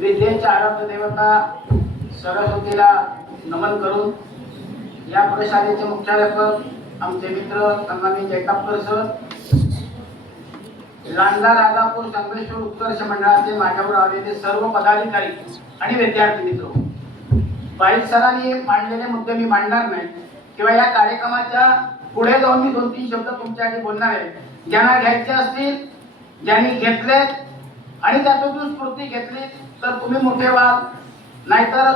विद्येच्या आराध्य देवता सरस्वतीला नमन करून या प्रशालेचे मुख्याध्यापक आमचे मित्र सन्माननीय जयकापकर सर, लांजा राजापूर संगमेश्वर उत्कर्ष मंडळाचे माझ्यावर आलेले सर्व पदाधिकारी आणि विद्यार्थी मित्र, बाईक सरांनी मांडलेले मुद्दे मी मांडणार नाही किंवा या कार्यक्रमाच्या पुढे जाऊन मी 2-3 शब्द तुमच्यासाठी बोलणार आहे. ज्यांना घ्यायचे असतील, ज्यांनी घेतलेत आणि त्यातून स्फूर्ती घेतली तर तुम्ही मोठे व्हाल. नाहीतर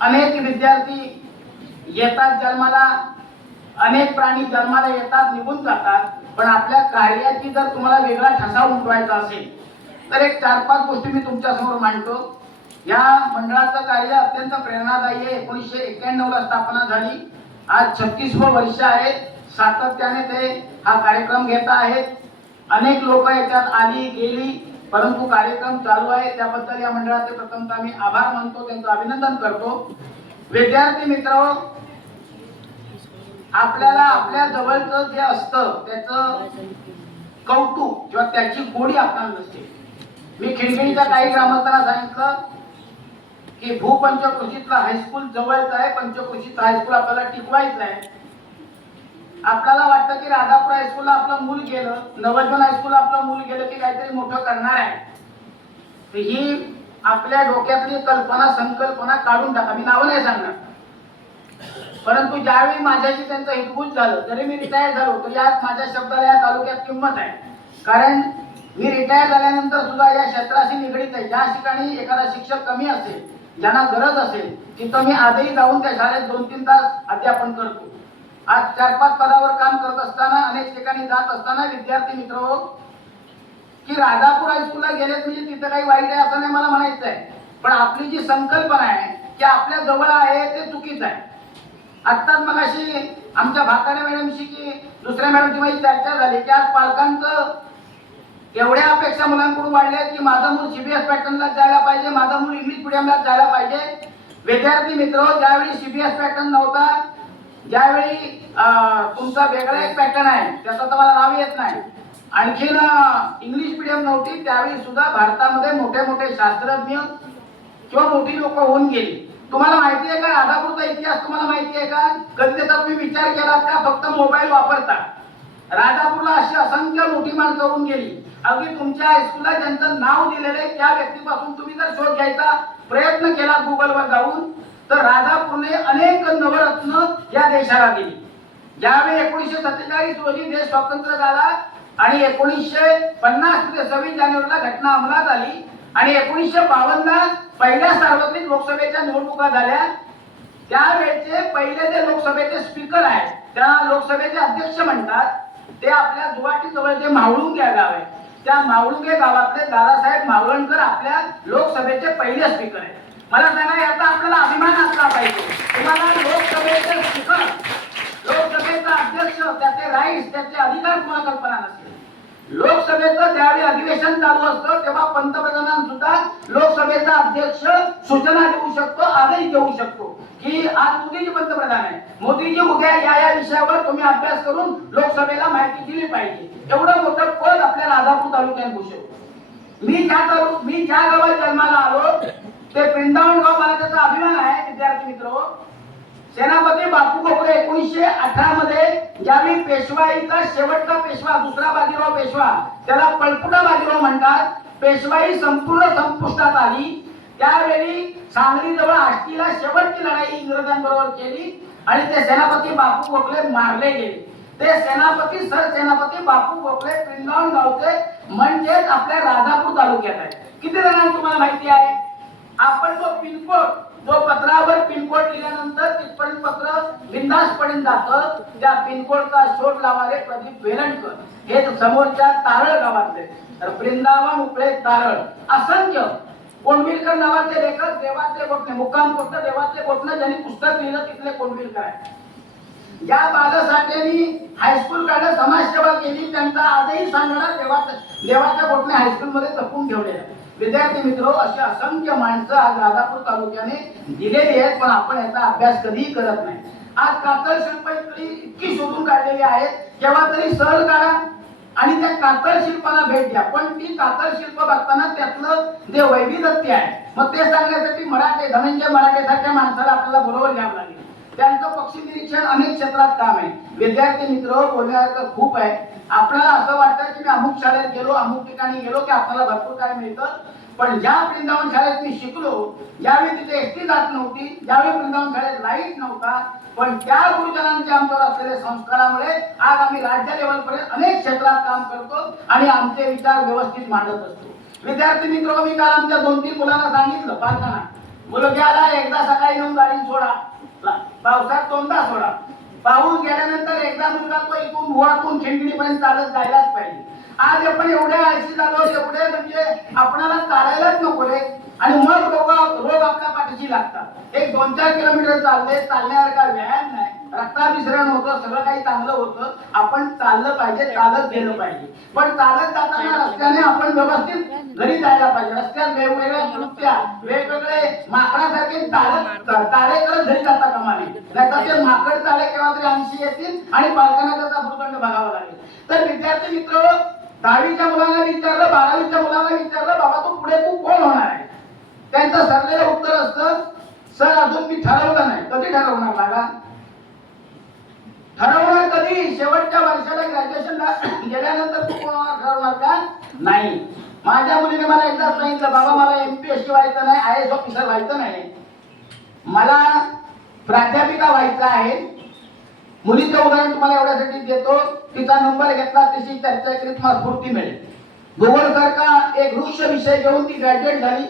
अनेक विद्यार्थी येतात जन्माला, अनेक प्राणी जन्माला येतात, निघून जातात, पण आपल्या कार्याची जर तुम्हाला वेगळा ठसा उमटवायचा असेल तर एक 4-5 गोष्टी मी तुमच्या समोर मांडतो. या मंडळाचं कार्य अत्यंत प्रेरणादायी आहे. 1991 ला स्थापना झाली, आज 36वं वर्ष आहे. सातत्याने ते हा कार्यक्रम घेत आहेत. अनेक लोक याच्यात आली गेली, परंतु कार्यक्रम चालू आहे. त्याबद्दल या मंडळाचे प्रथमतः मी आभार मानतो, त्यांचं अभिनंदन करतो. विद्यार्थी मित्र, आपल्याला आपल्या जवळचं जे असतं त्याचं कौतुक किंवा त्याची गोडी आपल्याला नसते. मी खिडकीच्या काही ग्रामस्थांना सांगितलं की भूपंचकृषीतला हायस्कूल जवळच आहे, पंचकृषीतला हायस्कूल आपल्याला टिकवायचं आहे. आपल्याला वाटतं की राजापूर हायस्कूलला आपलं मूल गेलं, नवजीवन हायस्कूलला आपलं मूल गेलं की काहीतरी मोठं करणार आहे. ही आपल्या डोक्यातली कल्पना संकल्पना काढून टाका. मी नाव नाही सांगणार, परंतु ज्यावेळी माझ्याशी त्यांचं हितगुज झालं, जरी मी रिटायर झालो तरी आज माझ्या शब्दाला या तालुक्यात किंमत आहे. कारण मी रिटायर झाल्यानंतर सुद्धा या क्षेत्राशी निगडीत आहे. ज्या ठिकाणी एखादा शिक्षक कमी असेल, ज्यांना गरज असेल, तिथं मी आजही जाऊन त्या शाळेत 2-3 तास अध्यापन करतो. आज 4-5 पदावर काम करत असताना, अनेक ठिकाणी जात असताना विद्यार्थी मित्र हो की राजापूर हायस्कूलला गेलेत म्हणजे तिथं काही वाईट आहे असं नाही मला म्हणायचं आहे, पण आपली जी संकल्पना आहे की आपल्या जवळ आहे ते चुकीचं आहे. आत्ताच मगाशी आमच्या भाकाडे मॅडमशी की दुसऱ्या मॅडमची माझी चर्चा झाली की आज पालकांचं एवढ्या अपेक्षा मुलांकडून वाढल्या की माझं मूल CBS पॅटर्नला जायला पाहिजे, माझं मूल इंग्लिश मिडियमला जायला पाहिजे. विद्यार्थी मित्र, ज्यावेळी CBS पॅटर्न नव्हता, ज्यावेळी तुमचा वेगळा एक पॅटर्न आहे त्याचं तर मला नाव येत नाही, आणखीन इंग्लिश मिडियम नव्हती, त्यावेळी सुद्धा भारतामध्ये मोठे मोठे शास्त्रज्ञ किंवा मोठी लोक होऊन गेली. तुम्हाला माहिती आहे का राजापूरचा इतिहास? तुम्हाला माहिती आहे का? कधी त्याचा तुम्ही विचार केलात का? फक्त मोबाईल वापरता. राजापूरला अशी असंख्य मोठी माणसं होऊन गेली. अगदी तुमच्या हायस्कूलला ज्यांचं नाव दिलेलं आहे त्या व्यक्तीपासून तुम्ही जर शोध घ्यायचा प्रयत्न केला गुगलवर जाऊन, तर राजापूरने अनेक नवरत्न या देशाला दिली. ज्यावेळी 1947 रोजी देश स्वतंत्र झाला आणि 1950 ते 26 जानेवारीला घटना अंमलात आली आणि 1952 पहिल्या सार्वत्रिक लोकसभेच्या निवडणुका झाल्या. त्यावेळेचे पहिले जे लोकसभेचे स्पीकर आहेत, त्या लोकसभेचे अध्यक्ष म्हणतात, ते आपल्या दुवाटी जवळचे मावळुंगे गाव आहे. त्या मावळुंगे गावातले दादासाहेब मावळणकर आपल्या लोकसभेचे पहिले स्पीकर आहेत. मला सांगा, याचा आपल्याला अभिमान असला पाहिजे. तुम्हाला लोकसभेचे स्पीकर, लोकसभेचा अध्यक्ष, त्याचे राईट्स, त्याचे अधिकार तुम्हाला कल्पना नसेल. लोकसभेचं ज्यावेळी अधिवेशन चालू असतं तेव्हा पंतप्रधानांना सुद्धा लोकसभेचा अध्यक्ष सूचना देऊ शकतो, आदेश देऊ शकतो की आज मोदीजी पंतप्रधान आहे, मोदीजी उद्या या विषयावर तुम्ही अभ्यास करून लोकसभेला माहिती दिली पाहिजे. एवढं मोठं पद आपल्या राजापूर तालुक्यात भूषवतो. मी ज्या गावात जन्माला आलो ते वृंदावन गाव, मला त्याचा अभिमान आहे. विद्यार्थी मित्र, सेनापती बापू गोखले 1918 मध्ये ज्यावेळी पेशवाईचा शेवटचा पेशवा, दुसरा बाजीराव पेशवा, त्याला पळपुटा बाजीराव म्हणतात, पेशवाई संपूर्ण संपुष्टात आली, त्यावेळी सांगली जवळ आष्टीला शेवटची लढाई इंग्रजांबरोबर केली आणि ते सेनापती बापू गोखले मारले गेले. ते सेनापती सरसेनापती बापू गोखले वृंदावन गावचे म्हणजेच आपल्या राजापूर तालुक्यात आहे. किती जणांना तुम्हाला माहिती आहे? आपण जो पिनकोड, जो पत्रावर पिनकोड लिहिल्यानंतर तिथपर्यंत पत्र बिंदासपणे जातं, त्या पिनकोडचा शोध लावणारे प्रदीप वेलणकर हे समोरच्या तारळ गावातले. तर वृंदावन उपळे तारळ असंख्य कोंडविलकर नावाचे लेखक, देवाचे गोठणे, मुक्काम पोस्ट देवाचे गोठणे, ज्यांनी पुस्तक लिहिलं तिथले कोंडविलकर आहे. ज्या बालसाठ्यांनी हायस्कूल काढलं, समाजसेवा केली, त्यांचा आजही सांगणा देवाच्या गोठणे हायस्कूलमध्ये जपून ठेवलेला. विद्यार्थी मित्र, अशी असंख्य माणसं आज राजापूर तालुक्याने दिलेली आहेत, पण आपण याचा अभ्यास कधीही करत नाही. आज कातळ शिल्प इतकी शोधून काढलेली आहेत, केव्हा तरी सहल काढा, आणि त्या कातळ शिल्पाला भेट द्या. पण ती कातळ शिल्प बघताना त्यातलं जे वैविध्य आहे, मग ते सांगण्यासाठी मराठे धनंजय मराठे सारख्या माणसाला आपल्याला बरोबर घ्यावं लागेल. त्यांचं पक्षी निरीक्षण अनेक क्षेत्रात काम आहे. विद्यार्थी मित्र बोलण्यासारखं खूप आहे. आपल्याला असं वाटतं की मी अमुक शाळेत गेलो, अमुक ठिकाणी गेलो की आपल्याला भरपूर काय मिळतं. पण ज्या वृंदावन शाळेत मी शिकलो, ज्यावेळी तिथे एसटी जात नव्हती, ज्यावेळी वृंदावन शाळेत लाईट नव्हता, पण त्या गुरुजनांच्या आमच्यावर असलेल्या संस्कारामुळे आज आम्ही राज्य लेवलपर्यंत अनेक क्षेत्रात काम करतो आणि आमचे विचार व्यवस्थित मांडत असतो. विद्यार्थी मित्र, मी काल आमच्या 2-3 मुलांना सांगितलं, पालकांना, मुलग्याला एकदा सकाळी येऊन गाडी सोडा, पावसात 2दा सोडा. पाऊस गेल्यानंतर एकदा मुलगा तो इथून भुवातून खिंडणीपर्यंत चालत जायलाच पाहिजे. आज आपण एवढे आळशी झालो, एवढे म्हणजे आपणाला चालायलाच नको रे, आणि मग रोग आपल्या पाठीशी लागतात. एक 2-4 किलोमीटर चालले, चालण्यावर काय व्यायाम नाही, रक्ताभिसरण होतं, सगळं काही चांगलं होतं. आपण चाललं पाहिजे, चालत गेलं पाहिजे. पण चालत जाताना रस्त्याने आपण व्यवस्थित घरी जायला पाहिजे. रस्त्यात वेगवेगळ्या कृत्या, वेगवेगळे माकडासारखे ताळे करत घरी जाता कामा नये, नाहीतर ते माकड ताळे केव्हा तरी अंशी येतील आणि पालकांना त्याचा भूखंड बघावा लागेल. तर विद्यार्थी मित्र, 10वीच्या मुलांना विचारलं, 12वीच्या मुलांना विचारलं, बाबा तू पुढे कोण होणार आहे, त्यांचं सरलेलं उत्तर असतं, सर अजून मी ठरवलं नाही. कधी ठरवणार लागा? ठरवणार कधी? शेवटच्या वर्षाला ग्रॅज्युएशनला गेल्यानंतर तू कोणाला ठरवणार का? नाही. माझ्या मुलीने मला एकदा सांगितलं, बाबा मला MPSC व्हायचं नाही, IAS ऑफिसर व्हायचं नाही, मला प्राध्यापिका व्हायचं आहे. मुलीचं उदाहरण तुम्हाला एवढ्यासाठी देतो, तिचा नंबर घेतला, तिची चर्चा केली, तुम्हाला स्फूर्ती मिळेल. भूगोल सारखा एक वृक्ष विषय घेऊन ती ग्रॅज्युएट झाली.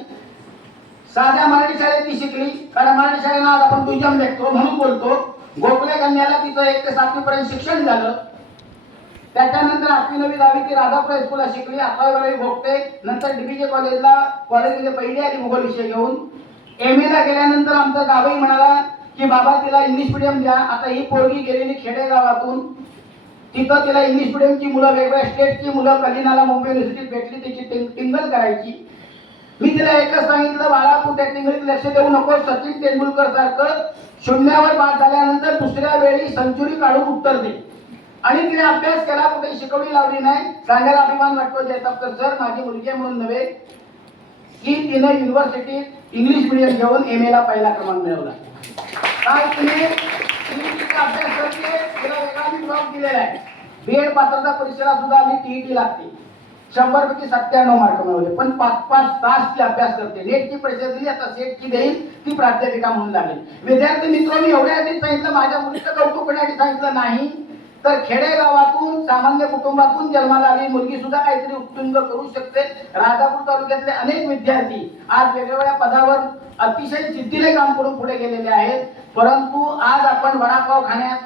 साध्या मराठी शाळेत ती शिकली, कारण मराठी शाळेला आज आपण दुय्यम लेखतो म्हणून बोलतो. गोखले कन्याला तिचं 1 ते 7वी पर्यंत शिक्षण झालं. त्याच्यानंतर 8वी 9वी 10वी ती राधापुर हायस्कूलला शिकली, 11वी भोगते. नंतर DBJ कॉलेजमध्ये पहिली आली भूगोल विषय घेऊन. MA ला गेल्यानंतर आमचा गावही म्हणाला की बाबा तिला इंग्लिश मीडियम द्या. आता ही पोरगी गेलेली खेडेगावातून, तिथं तिला इंग्लिश मीडियमची मुलं, वेगवेगळ्या स्टेटची मुलं कलिनाला मुंबई युनिव्हर्सिटीत भेटली, तिची टिंगल करायची. मी तिला एकच सांगितलं, बाळा तू त्या टिंगलीत लक्ष देऊ नको. सचिन तेंडुलकर सारखं शून्यावर बाद झाल्यानंतर दुसऱ्या वेळी सेंचुरी काढून उत्तर दे. आणि तिने अभ्यास केला, कुठे शिकवणी लावली नाही. सांगायला अभिमान वाटतो जयतापकर सर, माझी मुलगी म्हणून नव्हे, की तिने युनिव्हर्सिटीत इंग्लिश मीडियम घेऊन MA ला पहिला क्रमांक मिळवला. काय तिने अभ्यास करते, तिला वेगळा मी ब्लॉक दिलेला आहे. BEd पात्रता परीक्षेला सुद्धा आली, TET लागते. 100 पैकी 97 मार्क मिळवले, पण 5-5 तास ती अभ्यास करते. नेटची परीक्षा दिली, आता सेटची देईल, ती प्राध्यापिका म्हणून लागेल. विद्यार्थी मित्र, मी एवढ्या आधी सांगितलं, माझ्या मुलीचं कौतुक करण्यासाठी सांगितलं नाही, तर खेडेगावातून सामान्य कुटुंबातून जन्माला आली मुलगी सुद्धा काहीतरी उत्तुंग करू शकते. राजापूर तालुक्यातले अनेक विद्यार्थी आज वेगवेगळ्या पदावर अतिशय जिद्दीने काम करून पुढे गेलेले आहेत. परंतु आज आपण वडापाव खाण्यात,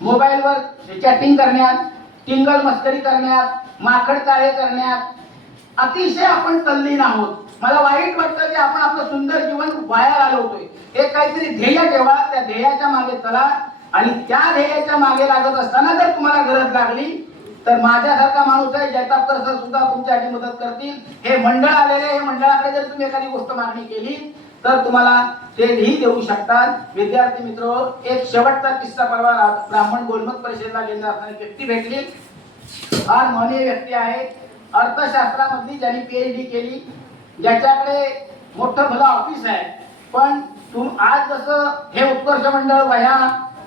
मोबाईलवर चॅटिंग करण्यात, टिंगल मस्करी करण्यात, माकड चाळे करण्यात अतिशय आपण तल्लीन आहोत. मला वाईट वाटतं की आपण आपलं सुंदर जीवन वाया घालवतोय. एक काहीतरी ध्येय ठेवा, त्या ध्येयाच्या मागे चला, आणि त्या ध्येयाच्या मागे लागत असताना जर तुम्हाला गरज लागली तर माझ्यासारखा माणूस आहे, जयतापकर सर सुद्धा तुमच्यासाठी मदत करतील. हे मंडळ आलेले, हे मंडळाकडे जर तुम्ही एखादी गोष्ट मागणी केली तर तुम्हाला तेही देऊ शकतात. विद्यार्थी मित्र, एक शेवटचा किस्सा परवा ब्राह्मण गोलमत परिषदेला गेलेला असणारी व्यक्ती भेटली. फार महनीय व्यक्ती आहे, अर्थशास्त्रामधली, ज्यांनी PhD केली, ज्याच्याकडे मोठं भलं ऑफिस आहे. पण आज जसं हे उत्कर्ष मंडळ वह्या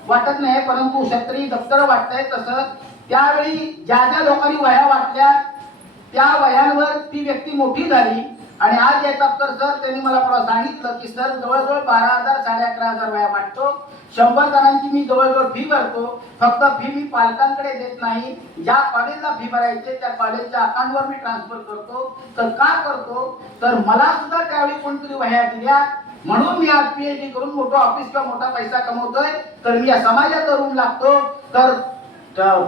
वाटत नाही, परंतु क्षत्रिय दप्तर वाटतंय, तसं त्यावेळी ज्या ज्या लोकांनी वह्या वाटल्या त्या वह्यांवर ती व्यक्ती मोठी झाली. आणि आज जयतापकर सर त्यांनी मला परवा सांगितलं की सर जवळजवळ 12,000 11,500 वह्या वाटतो. 100 जणांची मी जवळजवळ फी भरतो. फक्त फी मी पालकांकडे देत नाही, ज्या कॉलेजला फी भरायचे त्या कॉलेजच्या अकाउंटवर मी ट्रान्सफर करतो. तर का करतो, तर मला सुद्धा त्यावेळी कोणतरी वह्या दिल्या, म्हणून मी आज PhD करून मोठं ऑफिस किंवा मोठा पैसा कमवतोय. तर मी या समाजात ऋण लागतो. तर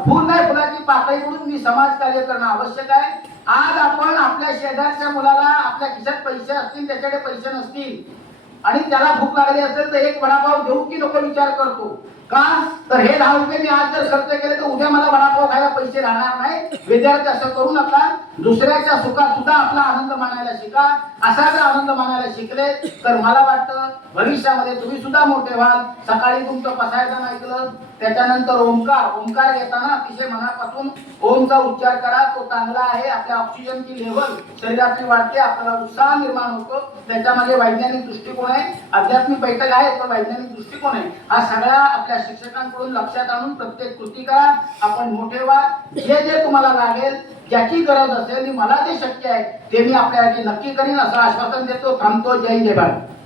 फुल नाही, फुलाची पाकळी म्हणून मी समाज कार्य करणं आवश्यक आहे. आज आपण आपल्या शेजारच्या मुलाला, आपल्या खिशात पैसे असतील, त्याच्याकडे पैसे नसतील आणि त्याला भूक लागली असेल तर एक वडापाव देऊ की नको विचार करतो. का, तर हे 10 रुपये मी आज जर खर्च केले तर उद्या मला वडापाव खायला पैसे राहणार नाही. विद्यार्थी असं करू नका. दुसऱ्याच्या सुखात सुद्धा आपला आनंद मानायला शिका. असा जर आनंद मानायला शिकले तर मला वाटतं भविष्यामध्ये तुम्ही सुद्धा मोठे व्हाल. सकाळी तुमचं पसायदान ऐकलं, त्याच्यानंतर ओंकार घेताना अतिशय मनापासून ओमचा उच्चार करा. तो चांगला आहे. आपल्या ऑक्सिजनची लेवल शरीरातली वाढते, आपल्याला उत्साह निर्माण होतो. त्याच्यामध्ये वैज्ञानिक दृष्टिकोन आहे, आध्यात्मिक बैठक आहे पण वैज्ञानिक दृष्टिकोन आहे. हा सगळा आपल्या शिक्षकांकडून लक्षात आणून प्रत्येक कृती करा. आपण मोठे व्हा. जे जे तुम्हाला लागेल, ज्याची गरज असेल, मला जे शक्य आहे ते मी आपल्यासाठी नक्की करीन असं आश्वासन देतो. थांबतो. जय जय भारत.